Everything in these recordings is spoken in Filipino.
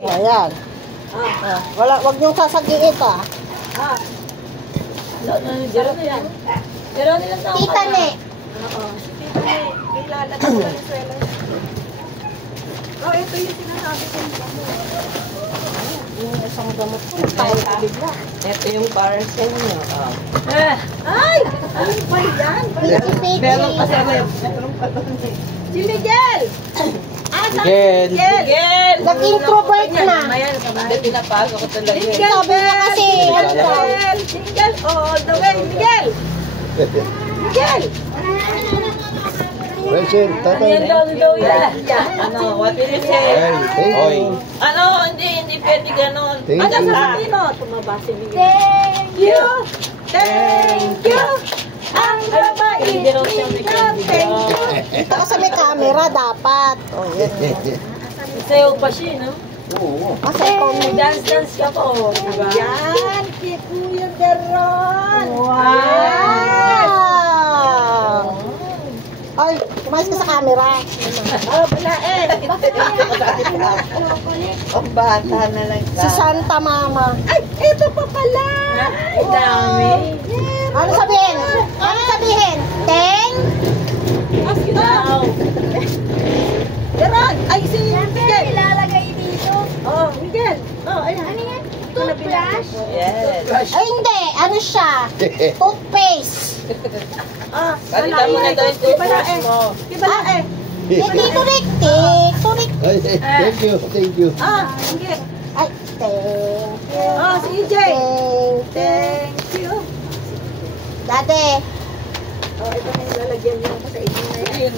Ayan. Wag niyong sasagiin ito ah. Jero na yan. Jero na lang taong Tita Ne. Oo. Si Tita Ne. Kilala sa Venezuela. Oh, ito yung sinasabi ko. Yung isang gamot ko. Bigla. Ito yung parcel niyo. Ay! Ano pa yan? Piki-piki. Meron pa sa rep. Meron pa doon eh. Si Miguel! Miguel! Nag-introvert na. Hindi, pinapasok ko talaga. Sabi niya kasi, ano daw? Miguel! All the way! Miguel! Miguel! Present, tatay. Ano, what did you say? Thank you. Ano, hindi pwede ganun. Thank Ano you. sasabihin mo? Tumaba si Miguel. Thank you! Thank you! Ang babait ninyo, thank you! Ito kasi may camera dapat. Oh, yan. Sayo pa siya, no? Oo. Kasi kung Dance ka pa, oh. Diba? Yan, kay Kuya Deron! wow! Ay, kumayos ka sa camera. Oh, wala eh. Ang bata na lang Si Santa Mama. Ay, ito pa pala. Ay, dami. Ano sabihin? Ano sabihin? Teng? Now. Deron, ay si Miguel. Ilalagay dito. Oh, Miguel. Oh, ayan. Ano yan? Toothbrush? Yes. Ay, hindi. Ano siya? Toothpaste. Ah, palitan mo na daw yung toothbrush mo. Diba eh? Hindi, turik. Turik. Ay, thank you, thank you. Ah, Miguel. Ay, thank you. Ah, si EJ. Thank Thank you. Dade. Oh, ito na yung lalagyan niyo sa inyo na yun.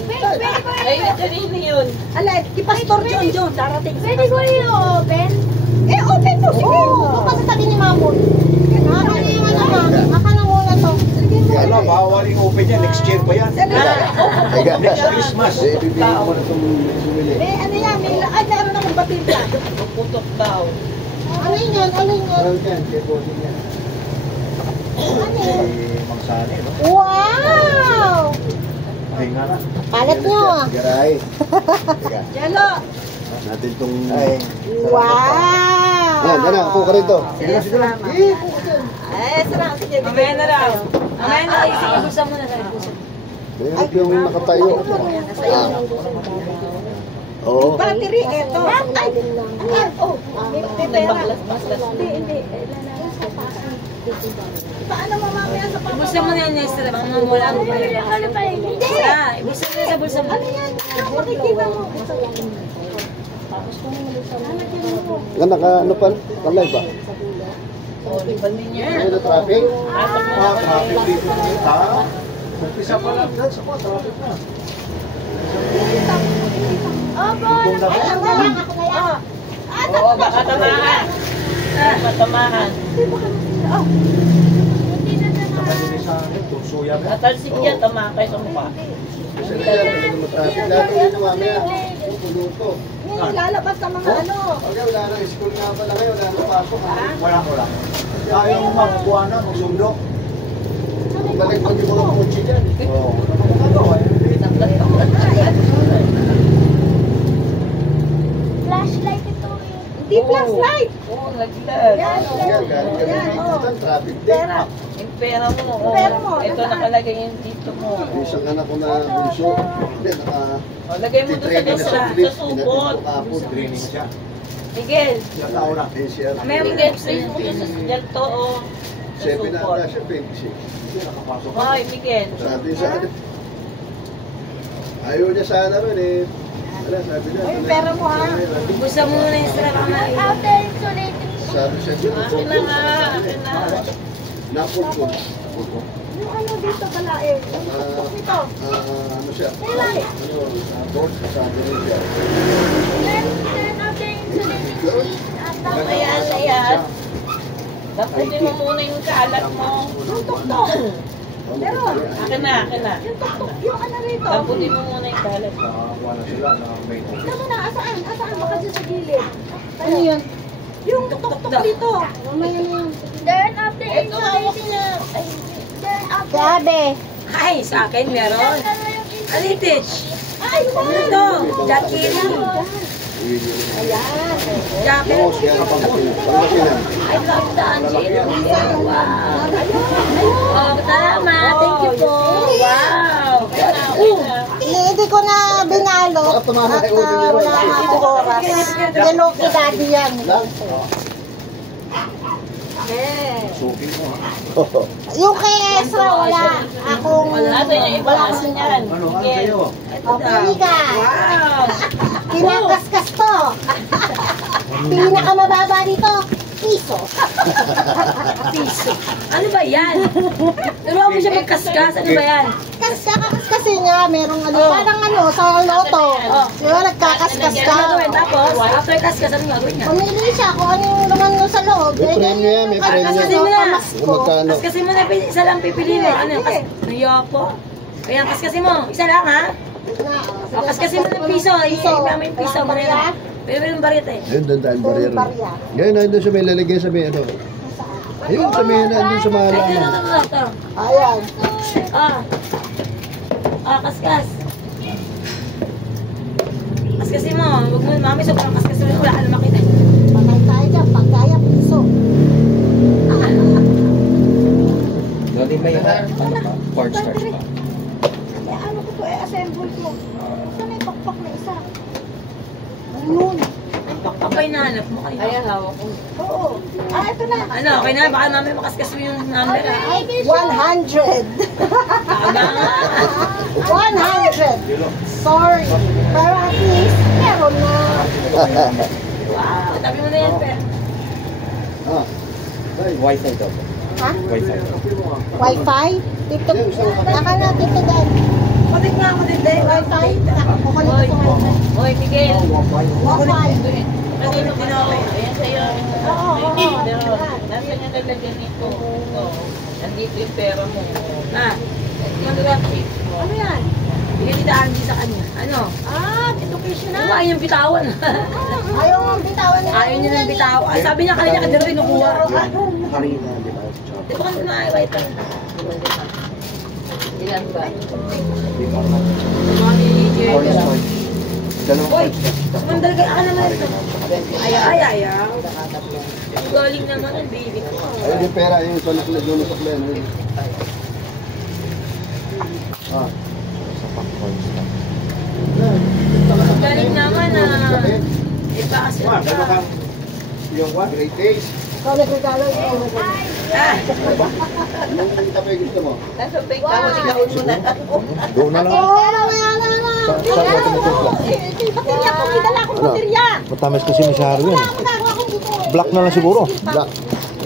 Ay, kanina yun. Alay, kay Pastor John, darating si Pwede ko yung open? Eh, open mo, sige. Oo, oh, sa tabi ni Mamon. Maka na yung ano ma. Maka na muna to. Ano, bawal yung open yan. Next year pa yan. Next Christmas. Bibigyan mo na itong bumili. Eh, ano yan? May laad na ano ng batilya. Putok daw. Ano yun? Ano yun? Parang yan, kaya boarding yan. Ano yun? Magsani, no? Wow! Ay nga na. Palit nyo ah. Garay. Teka, Jello. natin itong... Wow! Yan, yan na, ako ka rito. Sige na, sige na. Ay, sarang. Sige, mamaya na lang. Mamaya na lang. Sige, bulsa muna sa bulsa. Mayroon yung nakatayo. Ah. Oo. Battery, eto. Ay, ayan. Oh, may pera. Hindi. Paano mo mamaya sa papa? Bulsa mo na yan, Nestor. Baka mamula mo pa yun. Ano pa yun? Hindi. Ibulsa mo na sa bulsa mo. Ano yan? Makikita mo. Nga, ano pa? Kalay ba? Oh, di ba ninyo? Ano na traffic? Traffic dito kita. Umpisa pa lang dyan sa mga traffic na. Opo. Ako na lang, ako na lang. Oo, baka tamahan. Matamahan. Nakalinisan ito. Suya na. Natalsik yan, tamakay sa mukha. Kasi kaya traffic natin yun mamaya. Pupulo-to. Lalabas sa mga ano. Okay, wala na school nga pala kayo, wala na pasok. Wala. Ayaw mo makukuha na, magsundo. Balik pag yung mga kutsi dyan. Oo. Ano, Flashlight ito. Hindi flashlight. Oo, naglag. Yan, galing kami dito, traffic din. Pera. Yung pera mo. Oh. Pera mo, Ito nasaan? nakalagay yung dito mo. Isang anak ko na bunso. Hindi, naka... Oh, lagay mo doon sa supot. training siya. Miguel. Siya tao na. NCR. Miguel, please mo doon sa ganito o sa 7 na supot. ata siya, 26. Hindi nakapasok. Hoy, Miguel. Sabi sa ano. Ayaw niya sana rin eh. Wala, sabi niya. Ay, pera mo, ha? Bulsa mo na yung Nestor. Baka maiwan. After insulated. Sabi siya. Akin na nga, akin na. Napod ko. Yung ano dito pala eh. Ito. Ano siya? Ano, board, sabi rin siya. Then after insulated sheet. Ayan, ayan. Tapunin mo muna yung kalat mo. Yung tuktok. Pero, akin na. Yung tuktok, yung ano rito. Tapunin mo muna yung kalat. Nakakuha na sila na may Ito mo na, asaan? Baka dyan sa gilid. Ano yun? Yung tuktok dito. Mamaya na yun. Then after Ito, hawak insulated. niya. Ay, Then after. Sabi. Ay, sa akin meron. Ano yung insulated? Alitage. ay, Ito, Jackie. Ayan. Jacket. Oo, siya kapagod. Pangasinan. Ay, love the Angelo. Wow. Oh, salamat. Thank you po. Wow. Hindi ko na binalo. Baka tumama At kay Udo niya rin. wala nga akong oras. Hello kay daddy yan. Suki mo ha. Yung kay Ezra, wala. Akong... Nasa yung iba kasi niyan. Ano, ano sa'yo? O, pili ka. Wow! Kinakaskas to. Pinakamababa dito, piso. Piso. Ano ba yan? Turuan mo siya magkaskas. Ano ba yan? Kasi niya, merong ano, parang ano, sa loto. Diba, nagkakaskas ka. Ano gawin? Tapos, after kaskas, ano gagawin niya? Pumili siya kung ano yung naman mo sa loob. May premyo yan, may premyo. Kaskasin mo na. Kung magkano. Kaskasin mo na. Isa lang pipili mo. Ano yung kas... Nayopo. Kaya kaskasin mo. Isa lang ha? O, kaskasin mo ng piso. Iba mo yung piso. Barya. Pero yung barya eh. Ayun, doon tayo barero. Ngayon, ayun doon sa may lalagay sa may ano. Ayun, sa may doon sa mga Ay, ito, halaman. ito. Ayan. Kaskas. Kaskasin mo. Huwag mo, mami, sobrang kaskasin mo. Wala ka na makita. Patay tayo dyan, pagkaya piso. Dali ba yung cornstarch pa? Ano ko to, assemble ko. Saan may pakpak na isa? Ayun. Pakpakay na hanap mo kayo. Ayan, hawak ko. Oo. Ito na. Ano, okay na. Baka mami makaskas mo yung number ha. 100. Tama nga. 100. Sorry. Pero at least, meron na. Wow. Tabi mo na yan, Per. Ah. Ay, Wi-Fi daw. Ha? Wi-Fi. Wi-Fi? Dito. Naka na dito din. Patik nga ako din, Dave. Wi-Fi? Kukunin ko sa Wi-Fi. Hoy, Miguel. Wi-Fi. Kanino ginawa? Ayan sa'yo. Oo, oo. Pero, nasa niya nalagyan nito. Nandito yung pera mo. Ah, Ano yan? bigyan ni Angie sa kanya. Ano? Education Ano ayaw yung bitawan? Ayaw mo bitawan niya. Ayaw niya ng bitawan. Ah, sabi niya kanina kadiro kinukuha. Harina, di ba? Di ba kasi na-iway tayo? Ilan ba? Di ba? Mga ni Jerry. Cornstarch. Dalawang Uy, cornstarch. mandal ka naman ito. Ayaw. Galing naman ang baby ko. ayun yung pera, yung panak na doon sa pleno. Ah. Sa pang cornstarch. Galing naman ah. Ipakas yun Ano ka. ka? Yung what? Great days. Ikaw nagregalo yung Ah, Anong kape gusto mo? Nasa fake ka mo, ikaw muna. Doon na lang. Oo, mamaya na. Saan natin ito? Baterya ko, may dala akong baterya. Matamis kasi ni Sharon yun. Magagawa ko dito. Black na lang siguro. Black.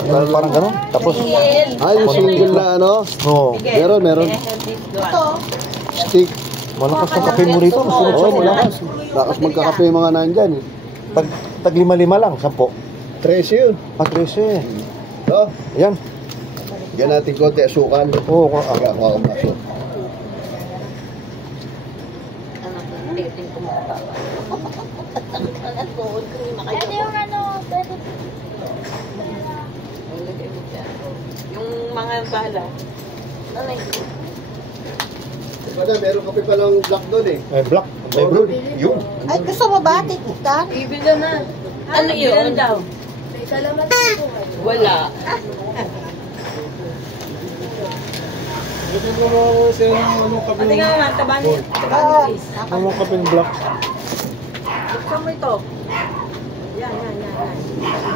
Parang gano'n. Tapos, Ah, yung single na ano? oo. Meron. Ito. Stick. Malakas ang kape mo rito. Oo, malakas. Lakas magkakape yung mga nandyan. Tag 5-5 lang, 10. 13 yun. 13. No? Ayan. Yan natin konti asukal. Oo, Aga, ako maso. Ito yung ano, pwede. Yung mga bala. Nanay. Wala, meron kape palang black doon eh. May black. May blue. Yun. Ay, gusto mo ba? Tikitan? bibigyan na. Ano yun? Bibigyan daw. Wala. Ito mo siya ng anong kape. Pati nga naman, taba ni face. Anong kape black? Buksan mo ito. Yan.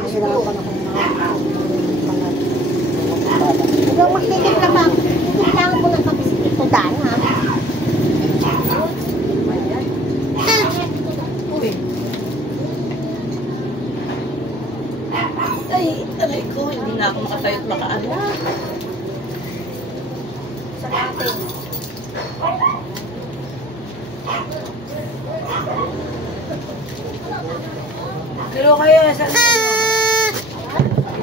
Hirapan ako ng mga Hanggang magtikim lang lang. Titiklangan ko ng kape ito daan, ha? Uy. Ay, aray ko. Hindi na ako makatayo't makaano. Sa natin. Pero kayo, sa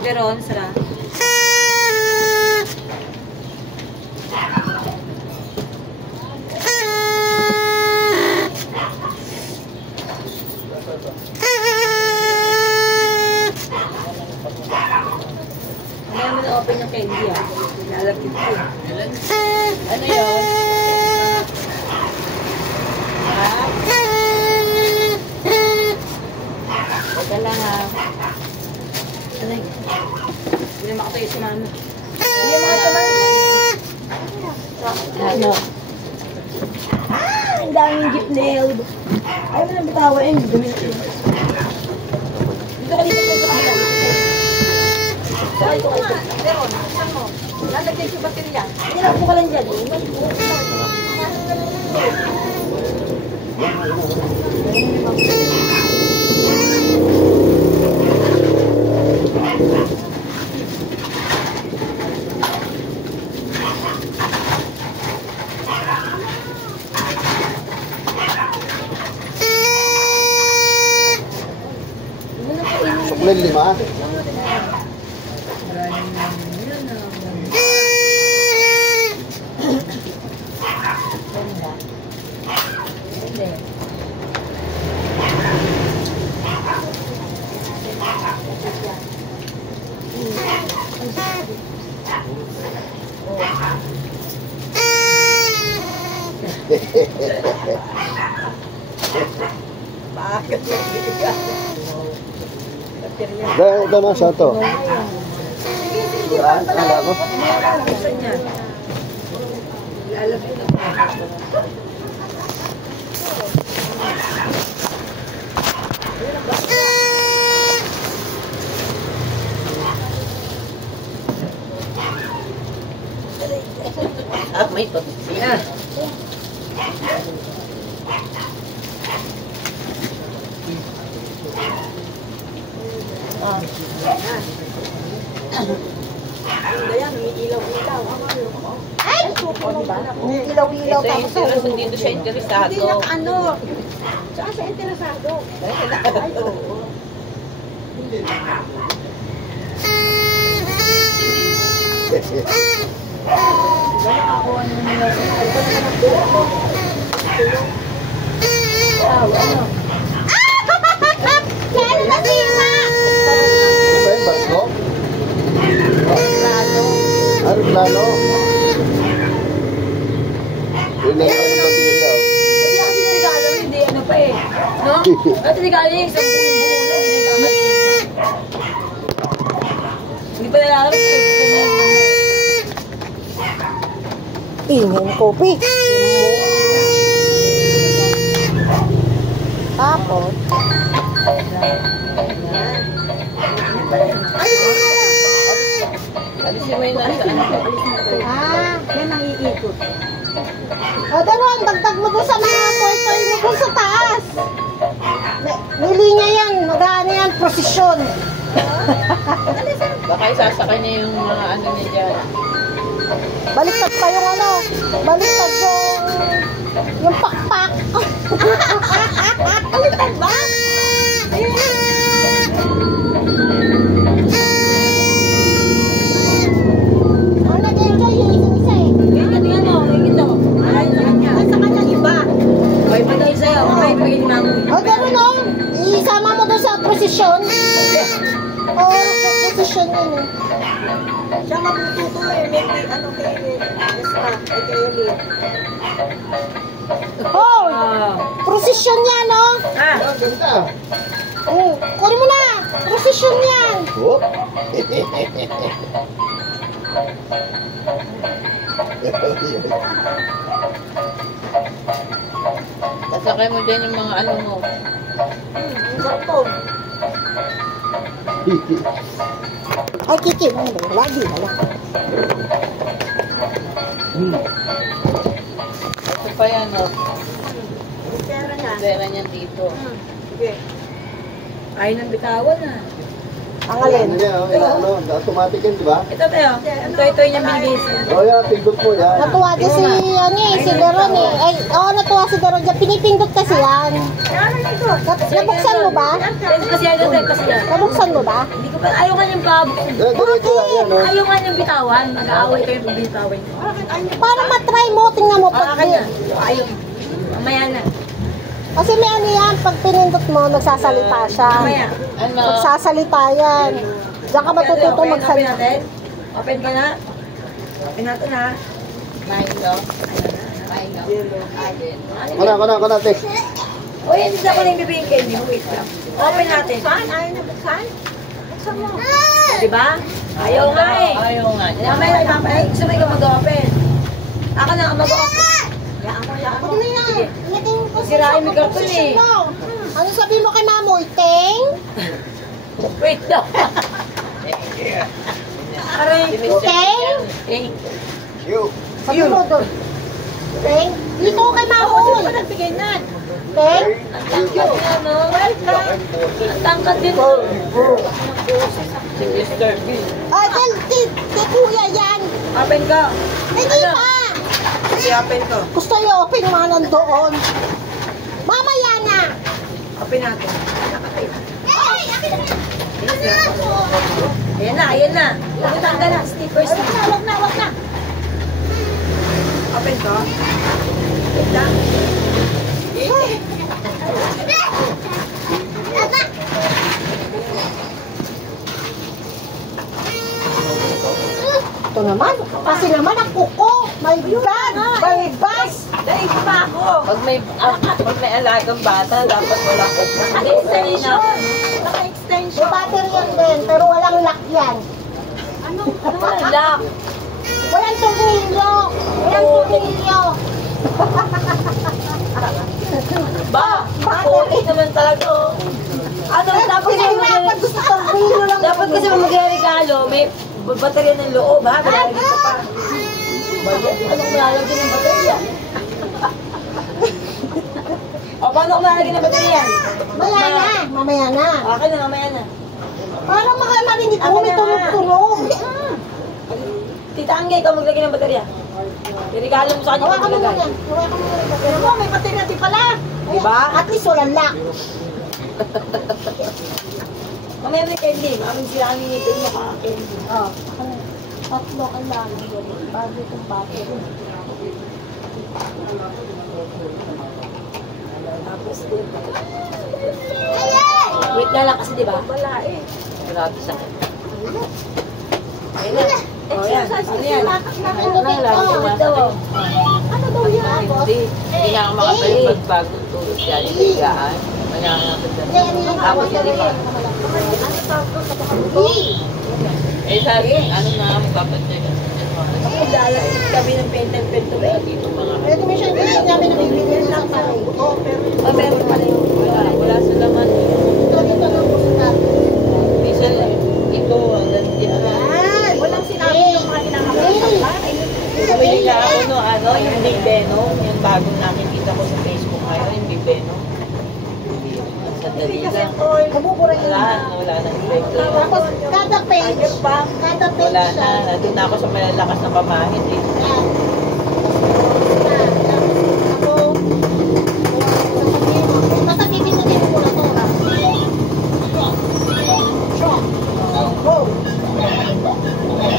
Pero, sara. Kaya mo na-open yung candy ah. Lalapit ko. Ano yun? Aray. Hindi na makatayo si mama. Hindi na makatayo. Ano? Ang daming gift nailed. Ayaw mo nang bitawain. Dumi na siya. Dito ka dito. Sakay ko nga. Pero, saan mo? Lalagyan yung baterya. Hindi lang po ka lang dyan. Suklen 5. Bakit yung bigyan? Ito na sa to. Yan, ala ko. Lalagay na May to. yan. Ayan, may ilaw-ilaw. Ay! May ilaw-ilaw Ito tapos yung interest, hindi siya interesado. Hindi na ano. Saan siya interesado? Ay, oo. Ano? Kaya nasira! Ano ba yung barko? Ano plano? Yun na yung baterya. Hindi ako sinigalo, hindi ano pa eh. No? At sinigalo niya yung isang buong na, hindi nagkakamali. Hindi pa nalaman sa kayo. Ingay ng kopi. Tapos, Alisin mo yung nasa ano. yan ang iikot. O, Daron, dagdag mo doon sa mga toy-toy mo doon sa taas. May linya yan, mag-ano yan, prosesyon. Baka isasakay niya yung mga ano niya dyan. Baliktad pa yung ano, baliktad yung pakpak. Baliktad ba? Ang nag-enjoy yung isa eh. Ganyan, tingnan mo, tingin ito. Ayun sa kanya. Sa kanya iba. Okay, patay sa'yo. Okay, pagin mo. O, gano'n o. Isama mo doon sa prosesyon. Oo, prosesyon yun eh. Siya matututo eh. May ano kay Esra. Ay kay Eli. Oh, prosesyon yan o. Ah, Ah, ganda. Kunin mo na. Prosesyon yan. Whoop. Sasakay mo dyan yung mga ano mo. sakto. Ay, Kiki. Ano ba? Lagi. Wala. Ito pa yan, no? Pera niya. Pera niyan dito. Sige. Ayaw ng bitawan ah. Ang alin. Ano yan, ano, automatic yan, di ba? Ito tayo. Ito yung binigay sa'yo. Oh, yan, pindot mo yan. Natuwa din si, ano eh, si Daron eh. Ay, oo, natuwa si Daron dyan. Pinipindot kasi yan. Nabuksan mo ba? Pasiyan natin, pasiyan. Nabuksan mo ba? Hindi ko pa, ayaw nga niyang pabuksan. Yan, diretso lang yan, oh. Ayaw nga niyang bitawan. Mag-aaway kayo pag bitawan niyo. Para matry mo, tingnan mo. Pag, Kanya. Ayaw. Mamaya na. kasi may ano yan, pag pinindot mo, nagsasalita siya. Mamaya. Ano? Magsasalita yan. Diyan ka matututo Open magsalita. natin. Open ka na. Open natin ha. Milo. Milo. Kana, te. O yan, hindi ako na yung bibigyan kayo. Wait lang. Open natin. Ayaw na buksan? Buksan mo. Diba? Ayaw nga eh. Ayaw nga. Mamaya na papay. Gusto mo ikaw mag-open. Ako na ang mag-open. Yaan mo. Huwag na yan. Naging Sirain mo karton eh. Ano sabihin mo kay Mamoy? Teng? Wait lang. Aray. Teng? Eh. Sabi mo doon. Teng? Dito kay Mamoy. Sino ba nagbigay na? Teng? Ang tangkad niya, no? Welcome. Ang tangkad din. Si Mr. Bill. Ah, di kuya yan. Open ko. Hindi pa. I-open ko. Gusto niyo open mga nandoon. Mamaya na. Open natin. Hey! Akin na. Ayan na, ayan na. Tanggal na. Stickers na. Wag na. Open ko. Wait lang. Ito naman. Kasi naman ang kuko. My God. My bus. Daig pa ako. Pag may alagang bata, dapat wala ko. Naka-extension. May Naka-extension. battery yan din. Pero walang lock yan. Ano walang lock? Walang tornilyo. Walang tornilyo. Bakit naman talaga? Ano, dapat Pinahirapan gusto tornilyo lang. dapat kasi magregalo, may baterya ng loob, ha? Malalagyan ka pa. Anong malalagyan ng baterya? O, paano ko malalagyan ng baterya? Mamaya na. Okay na, mamaya na. Para marinig ko, may tunog-tunog. Tita Angge, ikaw maglagay ng baterya. Regalo mo sa kanya Hawakan mo maglagay. muna. Hawakan mo muna. Pero mo, may baterya din pala. Diba? At least walang lock. Mamaya may candy. Mamaya sila kami nito yung maka-candy. Oh. Tatlo ang lang. Bago itong battery. Tapos din. Wait na lang kasi, di ba? Wala eh. Grabe sa akin. Ayun na. O yan. Ano yan? Ano Lagi na Ito. Ano daw yan? Hindi nga ako makatayo pag bagong tulog yan. Higaan. Manangatid na. Tapos hindi pa. Eh sabi, ano na, magpapacheck. Maglalagay kami ng pen to pen. Dito mga. Pwede mo siya hindi namin nabibigyan sa tayo. O, meron pala yung Wala sa laman. Ito dito lang po sa tayo. Minsan ito hanggang diyan. Walang sinabi yung mga kinakapit. Bumili nga ako no, yung Big Venom, yung bagong nakikita ko sa Facebook ngayon, yung Big Venom. Sa dali lang. Kabubura Wala nang effect. Tapos kada page, Wala na, nandun na ako sa malalakas na pamahit eh. Basta pipindutin mo na to.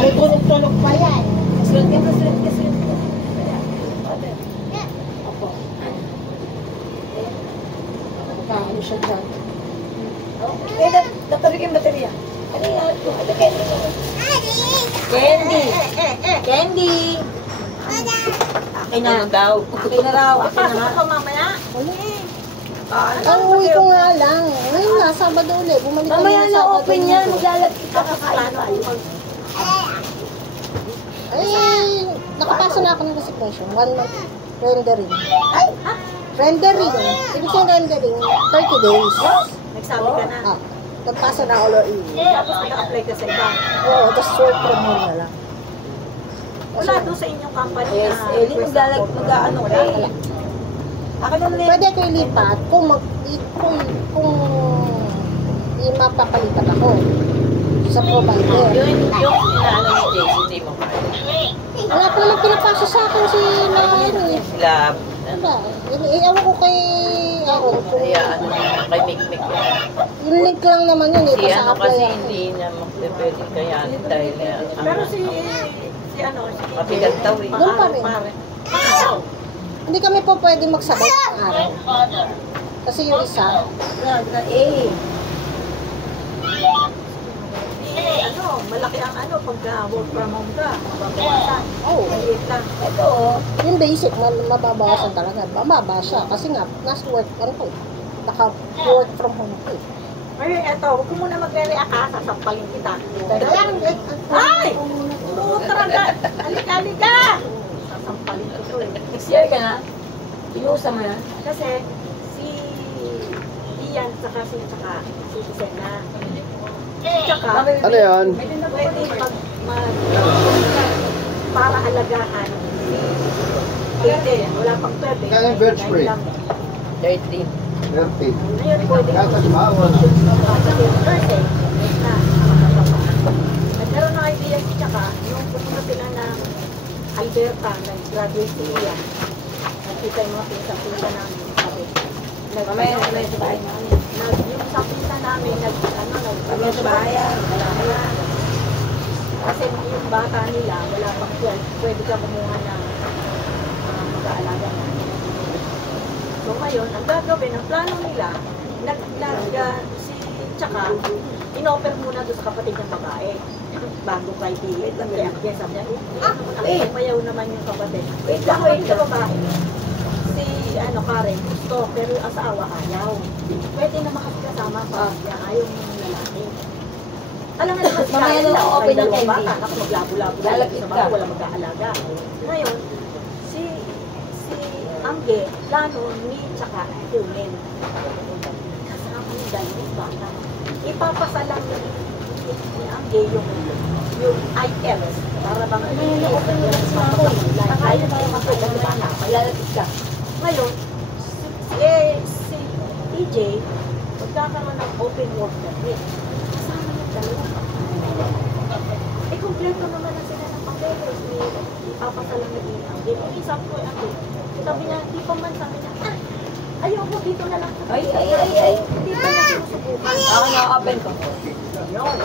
May tulog-tulog pa yan. Sulat ka. Kakaano siya dyan. Eh, natabi ko yung baterya. Ano yan? Ito, candy. Candy! Akin na. Ano daw? Akin na raw. Akin na nga. mamaya? Ano Ang uwi ko nga lang. Ngayon na, Sabado ulit. Bumalik kami Mamaya ng na Sabado open dito. yan. Maglalagay ka kakain tayo. Eh, nakapasa na ako ng resignation. 1 month rendering. Ay! Rendering. Ibig sabihin rendering, 30 days. Nagsabi ka na. Ah, nagpasa na all in. Tapos naka-apply ka sa iba. Oo, tapos work from home na lang. Wala doon sa inyong company yes, na mag-ano ka. Akin na lang. Pwede ko ilipat kung kung mapapalitan ako sa provider. Yung inaano ni Jason, hindi mo kaya. Wala pa naman pinapasa sa akin si Laino eh. Sila, Wala. Ewan ko kay Aaron. kaya ano, kay Mikmik yun. Yung link lang naman yun eh. Si ano Pasa-apply kasi ako. hindi na pwedeng kayanin dahil Pero si ano, mabigat daw eh. Doon pa rin. Hindi kami po pwede magsabay ng araw. Kasi yung isa, ano, malaki ang ano, pagka work from home ka, mababawasan. oh, Maliit lang. ito, yung basic, mababawasan talaga. Mababa siya. Kasi nga, nasa work, ano ko eh. Naka-work from home ko eh. Ay, eto, huwag ko muna magre-react ha, sasampalin kita. Ay! Taraga! Halika! Sasampalin ko to eh. Next year ka na? Inuusa mo na? Kasi, si Ian, saka si Sena. Tsaka, Ano yan? pwede para alagaan si Aiden. Wala pang 12 eh. Kaya ng bird spray? 13. 13. Ngayon, pwede Kata si Mama. Kasi Thursday, na nagkaroon ng idea si Tsaka, nung pumunta sila ng Alberta, nag-graduate si Ian. Nakita yung mga pinsa-pinsa namin, sabi. Mamaya sa bahay na kami. Yung sa pinsa namin, Mamaya sa bahay yan. wala. Kasi yung bata nila, wala pang 12, pwede ka kumuha ng mag-aalaga na. So ngayon, ang gagawin, ang plano nila, si Tsaka, in-offer muna doon sa kapatid ng babae. Bago kay Pilit. Kaya sabi niya, mayaw naman yung kapatid. Wait lang, sa babae. Si Karen, gusto, pero yung asawa ayaw. Pwede na makasama pa. Ayaw ng lalaki. Alam nga naman si Karen na okay na yung bata. Ako maglabo-labo. Lalagit ka. Wala mag-aalaga. Ngayon, si Angge, plano ni Tsaka kunin. Kasama ni dalawang bata. Ipapasa lang ni Angge yung IELTS para bang i-open mo lang sa ako. Kaya na yung mga bata. Malalagit ka. Ngayon, si EJ, magkakaroon ng open work permit. Kasama yung dalawang bata. Kompleto naman na sila ng papeles. Ipapasa lang na Angge. Yung isang ko, sabi niya, di pa man sabi niya, ayaw mo, dito na lang. Ay. Dito na sinusubukan. Ako na-open ko. Yun.